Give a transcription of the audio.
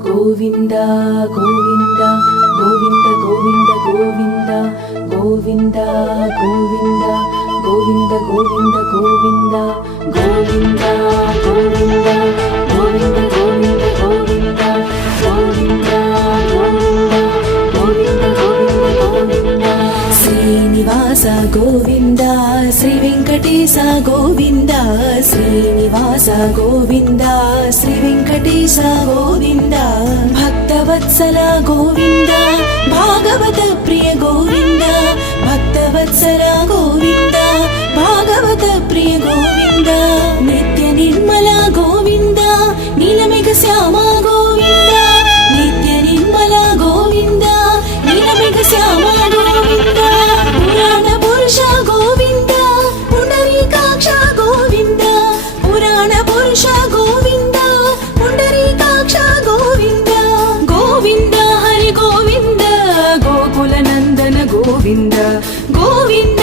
ಗೋವಿಂದ ಗೋವಿಂದ ಗೋವಿಂದ ಗೋವಿಂದ ಗೋವಿಂದ ಗೋವಿಂದ ಗೋವಿಂದ ಗೋವಿಂದ ಗೋವಿಂದ ಗೋವಿಂದ ಗೋವಿಂದ ಗೋವಿಂದ ಗೋವಿಂದ ಗೋವಿಂದ ಗೋವಿಂದ ಗೋವಿಂದ ಗೋವಿಂದ ಗೋವಿಂದ ಗೋವಿಂದ ಶ್ರೀನಿವಾಸ ಗೋವಿಂದ ಶ್ರೀ ವೆಂಕಟೇಶ ಗೋವಿಂದ ಶ್ರೀನಿವಾಸ ಗೋವಿಂದ ಶ್ರೀ ವೆಂಕಟೇಶ ಗೋವಿಂದ ಭಕ್ತವತ್ಸಲ ಗೋವಿಂದ ಭಾಗವತ ಪ್ರಿಯ ಗೋವಿಂದ ಭಕ್ತವತ್ಸಲ ಗೋವಿಂದ ಭಾಗವತ ಪ್ರಿಯ ಗೋವಿಂದ ನಿತ್ಯ ನಿರ್ಮಲ ಗೋವಿಂದ ನೀಲಮೇಘ ಶ್ಯಾಮ ಗೋವಿಂದ ನಿತ್ಯ ನಿರ್ಮಲ ಗೋವಿಂದ ನೀಲಮೇಘ ಶ್ಯಾಮ ಗೋವಿಂದ ಪುರಾಣ ಪುರುಷ ಗೋವಿಂದ ಪುಂಡರೀಕಾಕ್ಷ ಗೋವಿಂದ ಪುರಾಣ ಪುರುಷ ಗೋವಿಂದ ಪುಂಡರೀಕಾಕ್ಷ ಗೋವಿಂದ ಗೋವಿಂದ ಹರಿ ಗೋವಿಂದ ಗೋಕುಲ ನಂದನ ಗೋವಿಂದ ಗೋವಿಂದ